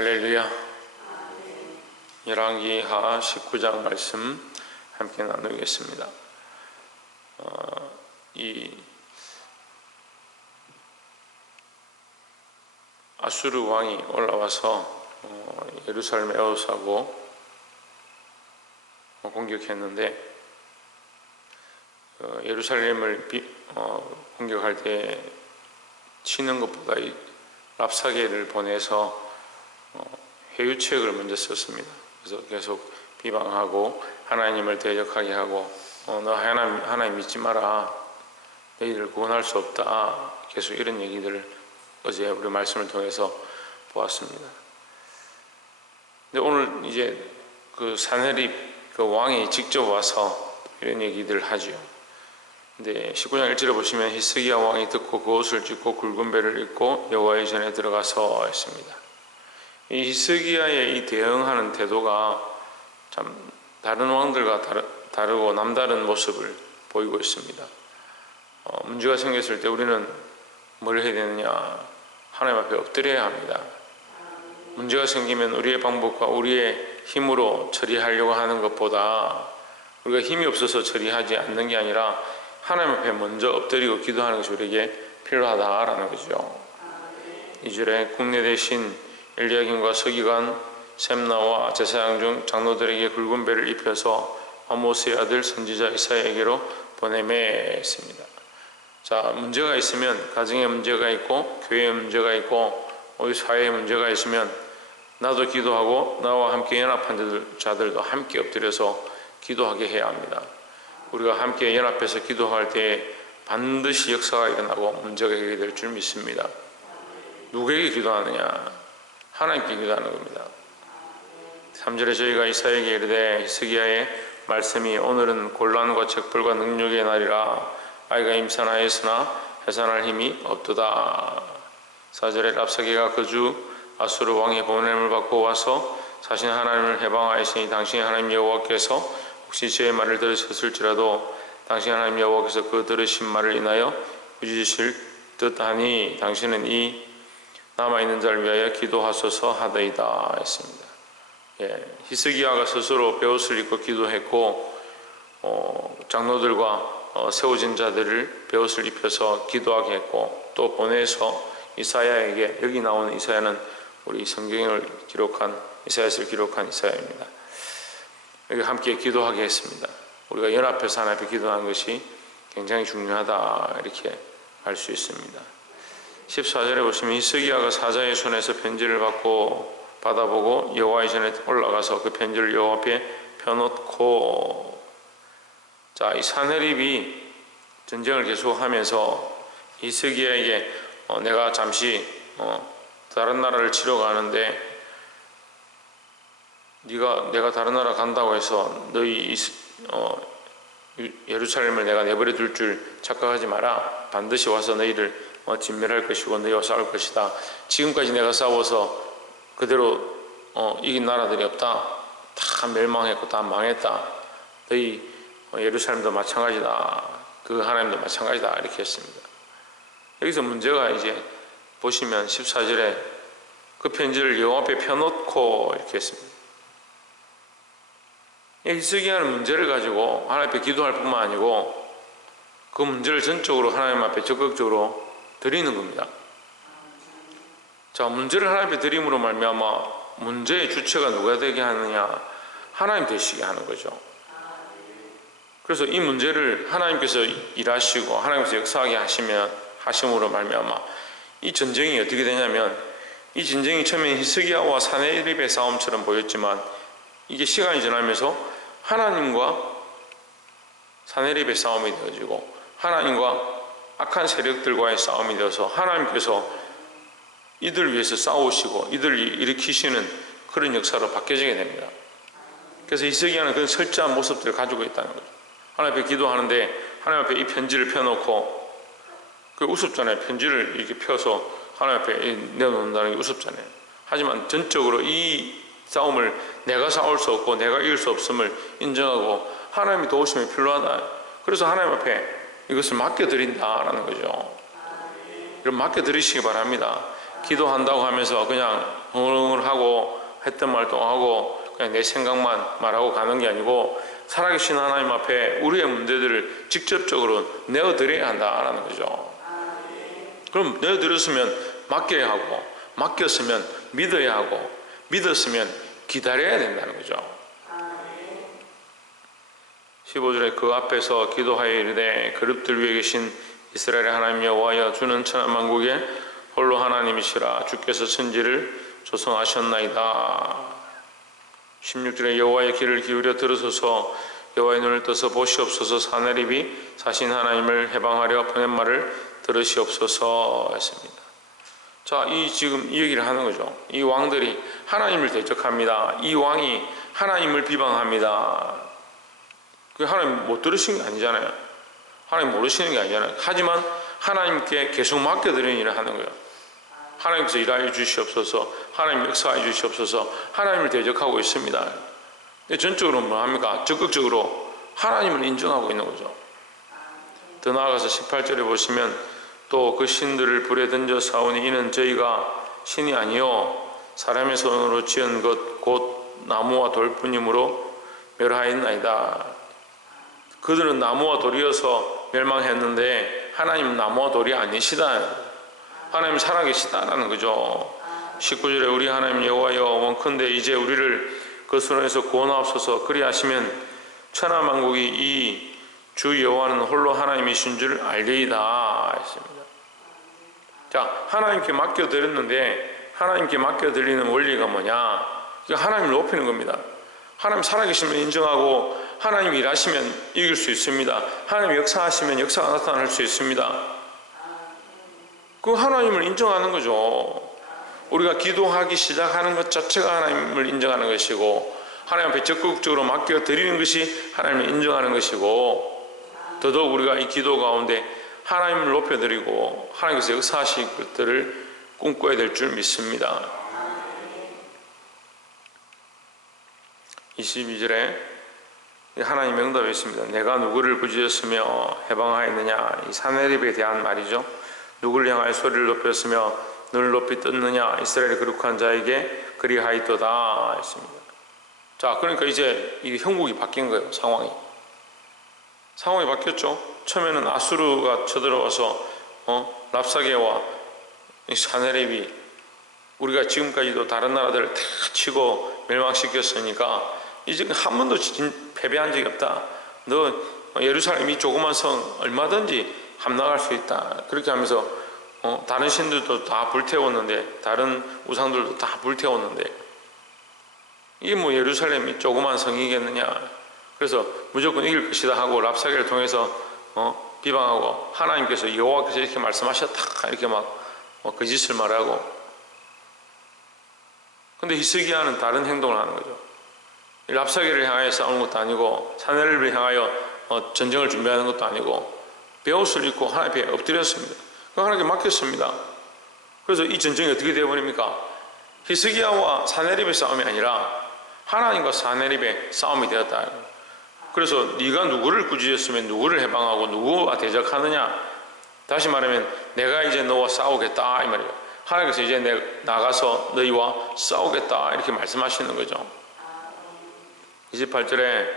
할렐루야. 열왕기하 19장 말씀 함께 나누겠습니다. 이 아수르 왕이 올라와서 예루살렘 에워싸고 공격했는데, 예루살렘을 공격할 때 치는 것보다 이 랍사게를 보내서 회유책을 먼저 썼습니다. 그래서 계속 비방하고 하나님을 대적하게 하고, 너 하나님 믿지 마라, 너희를 구원할 수 없다, 계속 이런 얘기들을 어제 우리 말씀을 통해서 보았습니다. 근데 오늘 이제 그 사네립 그 왕이 직접 와서 이런 얘기들을 하죠. 근데 19장 1절에 보시면 히스기야 왕이 듣고 그 옷을 찢고 굵은 배를 입고 여호와의 전에 들어가서 했습니다. 이 히스기야의 이 대응하는 태도가 참 다른 왕들과 다르고 남다른 모습을 보이고 있습니다. 문제가 생겼을 때 우리는 뭘 해야 되느냐? 하나님 앞에 엎드려야 합니다. 문제가 생기면 우리의 방법과 우리의 힘으로 처리하려고 하는 것보다 우리가 힘이 없어서 처리하지 않는 게 아니라 하나님 앞에 먼저 엎드리고 기도하는 것이 우리에게 필요하다라는 거죠. 2절에 국내 대신 엘리야김과 서기관 셈나와 제사장 중 장로들에게 굵은 배를 입혀서 아모스의 아들 선지자 이사야에게로 보내매 했습니다. 자, 문제가 있으면 가정에 문제가 있고 교회에 문제가 있고 우리 사회에 문제가 있으면 나도 기도하고 나와 함께 연합한 자들도 함께 엎드려서 기도하게 해야 합니다. 우리가 함께 연합해서 기도할 때 반드시 역사가 일어나고 문제가 해결될 줄 믿습니다. 누구에게 기도하느냐? 하나님께 기도하는 겁니다. 3절에 저희가 이사야에게 이르되 히스기야의 말씀이 오늘은 곤란과 책벌과 능력의 날이라 아이가 임산하였으나 해산할 힘이 없도다. 4절에 랍사게가 그 주 아수르 왕의 보냄을 받고 와서 자신 하나님을 해방하였으니 당신의 하나님 여호와께서 혹시 저의 말을 들으셨을지라도 당신 하나님 여호와께서 그 들으신 말을 인하여 꾸짖으실 듯하니 당신은 이 남아있는 자를 위하여 기도하소서 하더이다 했습니다. 히스기야가 스스로 베옷을 입고 기도했고, 장로들과 세워진 자들을 베옷을 입혀서 기도하게 했고, 또 보내서 이사야에게, 여기 나오는 이사야는 우리 성경을 기록한 이사야서를 기록한 이사야입니다. 여기 함께 기도하게 했습니다. 우리가 연합해서 하나님 앞에 기도하는 것이 굉장히 중요하다, 이렇게 알 수 있습니다. 14절에 보시면 히스기야가 사자의 손에서 편지를 받아보고 여호와의 전에 올라가서 그 편지를 여호와 앞에 펴놓고, 자, 이 사네립이 전쟁을 계속하면서 히스기야에게 내가 잠시 다른 나라를 치러 가는데 내가 다른 나라 간다고 해서 너희 예루살렘을 내가 내버려 둘 줄 착각하지 마라. 반드시 와서 너희를 진멸할 것이고 너희와 싸울 것이다. 지금까지 내가 싸워서 그대로 이긴 나라들이 없다. 다 멸망했고 다 망했다. 너희 예루살렘도 마찬가지다. 그 하나님도 마찬가지다. 이렇게 했습니다. 여기서 문제가 이제 보시면 14절에 그 편지를 여호와 앞에 펴놓고 이렇게 했습니다. 히스기야는 문제를 가지고 하나님 앞에 기도할 뿐만 아니고 그 문제를 전적으로 하나님 앞에 적극적으로 드리는 겁니다. 자, 문제를 하나님 앞에 드림으로 말미암아 문제의 주체가 누가 되게 하느냐? 하나님 되시게 하는 거죠. 그래서 이 문제를 하나님께서 일하시고 하나님께서 역사하게 하심으로 말미암아 이 전쟁이 어떻게 되냐면, 이 전쟁이 처음에 히스기야와 사네립의 싸움처럼 보였지만 이게 시간이 지나면서 하나님과 사네립의 싸움이 되어지고 하나님과 악한 세력들과의 싸움이 되어서 하나님께서 이들 위해서 싸우시고 이들을 일으키시는 그런 역사로 바뀌어지게 됩니다. 그래서 히스기야는 그런 철저한 모습들을 가지고 있다는 거죠. 하나님 앞에 기도하는데 하나님 앞에 이 편지를 펴놓고, 그 우습잖아요. 편지를 이렇게 펴서 하나님 앞에 내놓는다는 게 우습잖아요. 하지만 전적으로 이 싸움을 내가 싸울 수 없고 내가 이길 수 없음을 인정하고 하나님이 도우심이 필요하다. 그래서 하나님 앞에 이것을 맡겨드린다라는 거죠. 이런 맡겨드리시기 바랍니다. 기도한다고 하면서 그냥 흥얼흥얼하고 했던 말 또 하고 그냥 내 생각만 말하고 가는 게 아니고 살아계신 하나님 앞에 우리의 문제들을 직접적으로 내어드려야 한다라는 거죠. 그럼 내어드렸으면 맡겨야 하고, 맡겼으면 믿어야 하고, 믿었으면 기다려야 된다는 거죠. 15절에 그 앞에서 기도하여 이르되 그룹들 위에 계신 이스라엘의 하나님 여호와여, 주는 천하만국의 홀로 하나님이시라. 주께서 천지를 조성하셨나이다. 16절에 여호와의 귀를 기울여 들으소서, 여호와의 눈을 떠서 보시옵소서. 사내립이 자신 하나님을 해방하려 보낸 말을 들으시옵소서 했습니다. 자, 지금 이 얘기를 하는 거죠. 이 왕들이 하나님을 대적합니다. 이 왕이 하나님을 비방합니다. 그 하나님 못 들으신 게 아니잖아요. 하나님 모르시는 게 아니잖아요. 하지만 하나님께 계속 맡겨드리는 일을 하는 거예요. 하나님께서 일하여 주시옵소서, 하나님 역사하여 주시옵소서, 하나님을 대적하고 있습니다. 근데 전적으로 뭐 합니까? 적극적으로 하나님을 인정하고 있는 거죠. 더 나아가서 18절에 보시면 또 그 신들을 불에 던져 싸우니 이는 저희가 신이 아니요 사람의 손으로 지은 것 곧 나무와 돌뿐이므로 멸하였나이다. 그들은 나무와 돌이어서 멸망했는데 하나님은 나무와 돌이 아니시다. 하나님 살아계시다라는 거죠. 19절에 우리 하나님 여호와여, 원컨대 이제 우리를 그 손에서 구원하옵소서. 그리하시면 천하만국이 이 주 여호와는 홀로 하나님이신 줄 알리이다 했습니다. 자, 하나님께 맡겨드렸는데 하나님께 맡겨드리는 원리가 뭐냐? 하나님을 높이는 겁니다. 하나님 살아계시면 인정하고, 하나님 일하시면 이길 수 있습니다. 하나님 역사하시면 역사가 나타날 수 있습니다. 그 하나님을 인정하는 거죠. 우리가 기도하기 시작하는 것 자체가 하나님을 인정하는 것이고, 하나님 앞에 적극적으로 맡겨드리는 것이 하나님을 인정하는 것이고, 더더욱 우리가 이 기도 가운데 하나님을 높여드리고 하나님께서 역사하실 것들을 꿈꿔야 될 줄 믿습니다. 22절에 하나님의 응답이 있습니다. 내가 누구를 구주였으며 해방하였느냐? 이 사내립에 대한 말이죠. 누구를 향하여 소리를 높였으며 눈을 높이 떴느냐? 이스라엘의 거룩한 자에게 그리하였도다 했습니다. 자, 그러니까 이제 이 형국이 바뀐 거예요. 상황이 바뀌었죠. 처음에는 아수르가 쳐들어와서 랍사게와 사내립이 우리가 지금까지도 다른 나라들을 다 치고 멸망시켰으니까 이제 한 번도 패배한 적이 없다. 너 예루살렘 이 조그만 성 얼마든지 함락할 수 있다. 그렇게 하면서 다른 신들도 다 불태웠는데, 다른 우상들도 다 불태웠는데, 이게 뭐 예루살렘이 조그만 성이겠느냐. 그래서 무조건 이길 것이다 하고 랍사게를 통해서 비방하고, 하나님께서 여호와께서 이렇게 말씀하셨다 이렇게 막 거짓을 말하고. 근데 히스기야는 다른 행동을 하는 거죠. 랍사게를 향하여 싸우는 것도 아니고 사내립을 향하여 전쟁을 준비하는 것도 아니고 베옷을 입고 하나님 앞에 엎드렸습니다. 하나님께 맡겼습니다. 그래서 이 전쟁이 어떻게 되어버립니까? 히스기야와 사내립의 싸움이 아니라 하나님과 사내립의 싸움이 되었다. 그래서 네가 누구를 구주였으면 누구를 해방하고 누구와 대적하느냐? 다시 말하면 내가 이제 너와 싸우겠다 이 말이에요. 하나님께서 이제 나가서 너희와 싸우겠다 이렇게 말씀하시는 거죠. 28절에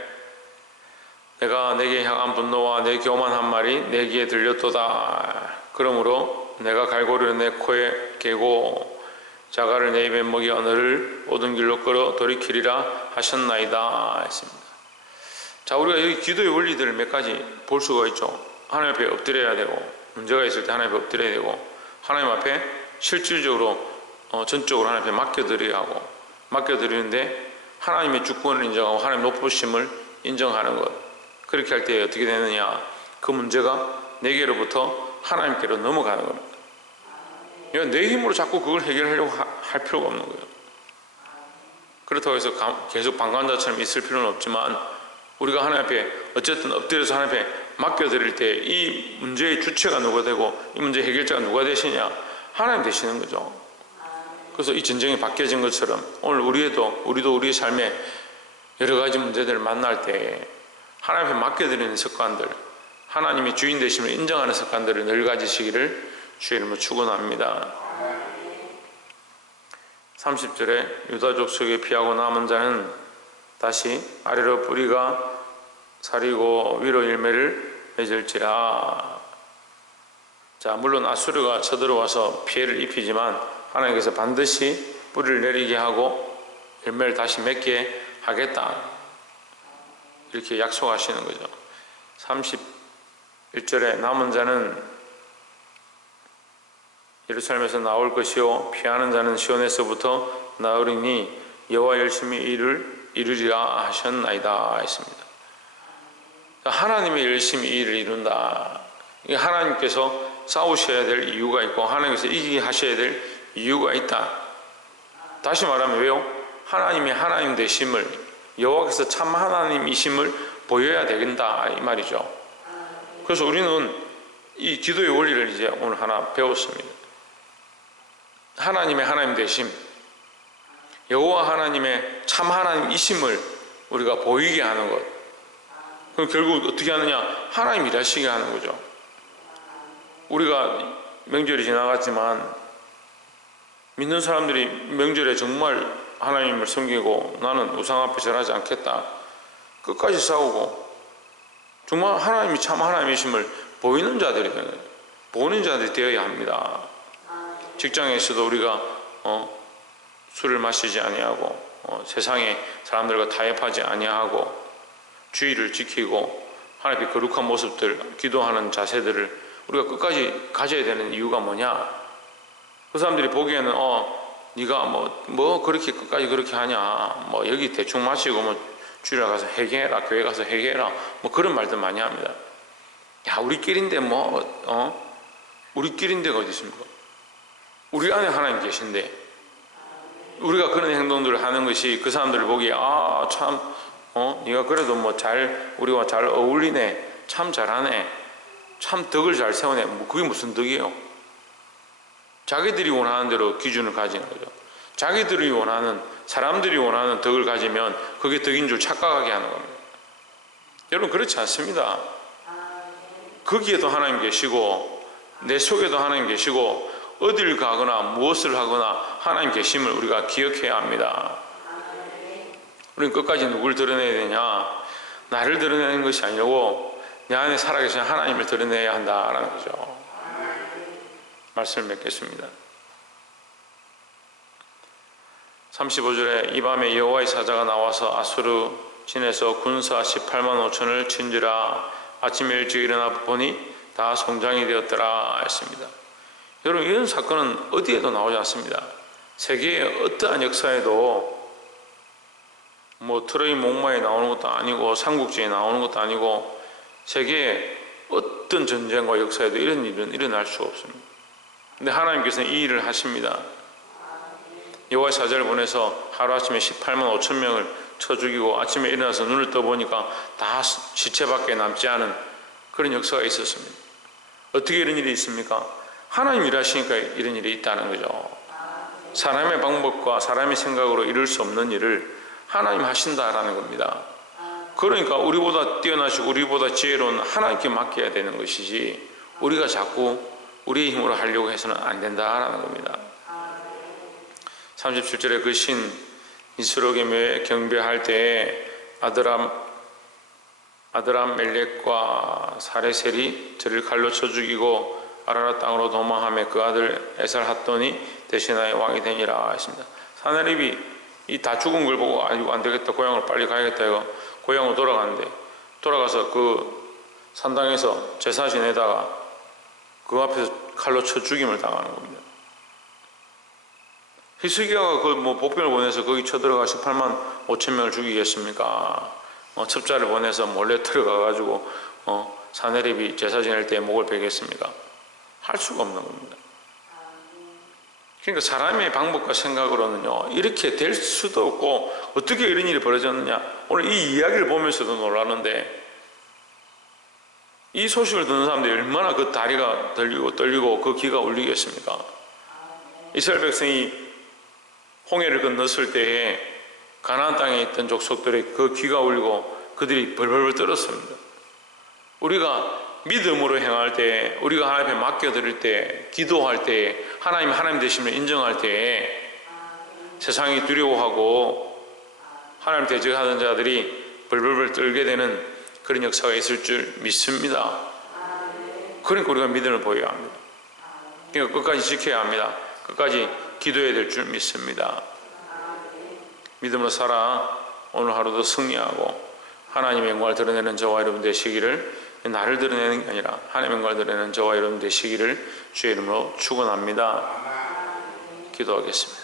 내가 내게 향한 분노와 내 교만한 말이 내 귀에 들렸도다. 그러므로 내가 갈고리를 내 코에 개고 자갈을 내 입에 먹여 너를 옳은 길로 끌어 돌이키리라 하셨나이다 했습니다. 자, 우리가 여기 기도의 원리들을 몇 가지 볼 수가 있죠. 하나님 앞에 엎드려야 되고, 문제가 있을 때 하나님 앞에 엎드려야 되고, 하나님 앞에 실질적으로 전적으로 하나님 앞에 맡겨드려야 하고, 맡겨드리는데 하나님의 주권을 인정하고 하나님 높으심을 인정하는 것. 그렇게 할 때 어떻게 되느냐? 그 문제가 내게로부터 하나님께로 넘어가는 겁니다. 그러니까 내 힘으로 자꾸 그걸 해결하려고 할 필요가 없는 거예요. 그렇다고 해서 계속 방관자처럼 있을 필요는 없지만, 우리가 하나님 앞에 어쨌든 엎드려서 하나님 앞에 맡겨드릴 때 이 문제의 주체가 누가 되고 이 문제 해결자가 누가 되시냐? 하나님 되시는 거죠. 그래서 이 전쟁이 바뀌어진 것처럼 오늘 우리도 우리의 삶에 여러 가지 문제들을 만날 때 하나님 앞에 맡겨드리는 습관들, 하나님이 주인 되심을 인정하는 습관들을 늘 가지시기를 주의 이름으로 축원합니다. 30절에 유다 족속에 피하고 남은 자는 다시 아래로 뿌리가 사리고 위로 열매를 맺을지라. 자, 물론 아수르가 쳐들어와서 피해를 입히지만 하나님께서 반드시 뿌리를 내리게 하고 열매를 다시 맺게 하겠다, 이렇게 약속하시는 거죠. 31절에 남은 자는 예루살렘에서 나올 것이요 피하는 자는 시온에서부터 나오리니 여호와 열심히 이루리라 하셨나이다 했습니다. 하나님의 열심히 일을 이룬다. 하나님께서 싸우셔야 될 이유가 있고 하나님께서 이기게 하셔야 될 이유가 있다. 다시 말하면 왜요? 하나님이 하나님 되심을, 여호와께서 참 하나님이심을 보여야 되겠다 이 말이죠. 그래서 우리는 이 기도의 원리를 이제 오늘 하나 배웠습니다. 하나님의 하나님 되심, 여호와 하나님의 참 하나님이심을 우리가 보이게 하는 것. 그럼 결국 어떻게 하느냐? 하나님 일하시게 하는 거죠. 우리가 명절이 지나갔지만 믿는 사람들이 명절에 정말 하나님을 섬기고 나는 우상 앞에 절하지 않겠다, 끝까지 싸우고 정말 하나님이 참 하나님이심을 보이는 자들이 되는 거예요. 보이는 자들이 되어야 합니다. 직장에서도 우리가 술을 마시지 아니하고 세상의 사람들과 타협하지 아니하고 주의를 지키고 하나님의 거룩한 모습들, 기도하는 자세들을 우리가 끝까지 가져야 되는 이유가 뭐냐? 그 사람들이 보기에는 네가 뭐 그렇게 끝까지 그렇게 하냐, 뭐 여기 대충 마시고 뭐 주일에 가서 회개해라, 교회 가서 회개해라, 뭐 그런 말들 많이 합니다. 야, 우리끼리인데 우리끼리인데가 어디 있습니까? 우리 안에 하나님 계신데 우리가 그런 행동들을 하는 것이 그 사람들을 보기에 참 네가 그래도 뭐 우리와 잘 어울리네, 참 잘하네, 참 덕을 잘 세우네. 뭐 그게 무슨 덕이에요? 자기들이 원하는 대로 기준을 가지는 거죠. 자기들이 원하는, 사람들이 원하는 덕을 가지면 그게 덕인 줄 착각하게 하는 겁니다. 여러분, 그렇지 않습니다. 거기에도 하나님 계시고 내 속에도 하나님 계시고 어딜 가거나 무엇을 하거나 하나님 계심을 우리가 기억해야 합니다. 우리는 끝까지 누굴 드러내야 되냐? 나를 드러내는 것이 아니고 내 안에 살아계신 하나님을 드러내야 한다라는 거죠. 말씀을 맺겠습니다. 35절에 이 밤에 여호와의 사자가 나와서 아수르 진에서 군사 18만 5천을 친지라. 아침에 일찍 일어나 보니 다 성장이 되었더라 했습니다. 여러분, 이런 사건은 어디에도 나오지 않습니다. 세계의 어떠한 역사에도 뭐 트로이 목마에 나오는 것도 아니고 삼국지에 나오는 것도 아니고 세계의 어떤 전쟁과 역사에도 이런 일은 일어날 수가 없습니다. 근데 하나님께서는 이 일을 하십니다. 여호와의 사자를 보내서 하루아침에 18만 5천 명을 쳐 죽이고 아침에 일어나서 눈을 떠보니까 다 시체밖에 남지 않은 그런 역사가 있었습니다. 어떻게 이런 일이 있습니까? 하나님 일하시니까 이런 일이 있다는 거죠. 사람의 방법과 사람의 생각으로 이룰 수 없는 일을 하나님 하신다라는 겁니다. 그러니까 우리보다 뛰어나시고 우리보다 지혜로운 하나님께 맡겨야 되는 것이지 우리가 자꾸 우리의 힘으로 하려고 해서는 안 된다라는 겁니다. 37절에 그 신 이스록의 묘에 경배할 때에 아드람 멜렉과 사레셀이 저를 칼로 쳐 죽이고 아라라 땅으로 도망하며 그 아들 에살핫돈이 대신하여 왕이 되니라 했습니다. 사나립이 이 다 죽은 걸 보고 아이고 안 되겠다, 고향으로 빨리 가야겠다 이거 고향으로 돌아가는데, 돌아가서 그 산당에서 제사 지내다가 그 앞에서 칼로 쳐 죽임을 당하는 겁니다. 히스기야가 그 복병을 보내서 거기 쳐들어가 18만 5천 명을 죽이겠습니까? 첩자를 보내서 몰래 들어가가지고 사내립이 제사 지낼 때 목을 베겠습니까? 할 수가 없는 겁니다. 그러니까 사람의 방법과 생각으로는요 이렇게 될 수도 없고 어떻게 이런 일이 벌어졌느냐, 오늘 이 이야기를 보면서도 놀랐는데 이 소식을 듣는 사람들이 얼마나 그 다리가 떨리고 그 귀가 울리겠습니까? 이스라엘 백성이 홍해를 건넜을 때에 가나안 땅에 있던 족속들의 그 귀가 울리고 그들이 벌벌 떨었습니다. 우리가 믿음으로 행할 때, 우리가 하나님 앞에 맡겨드릴 때, 기도할 때, 하나님 되심을 인정할 때 세상이 두려워하고 하나님 대적하는 자들이 벌벌벌 떨게 되는 그런 역사가 있을 줄 믿습니다. 그러니까 우리가 믿음을 보여야 합니다. 그러니까 끝까지 지켜야 합니다. 끝까지 기도해야 될 줄 믿습니다. 믿음으로 살아 오늘 하루도 승리하고 하나님의 영광을 드러내는 저와 여러분 되시기를, 나를 드러내는 게 아니라 하나님의 영광을 드러내는 저와 여러분 되시기를 주의 이름으로 축원합니다. 기도하겠습니다.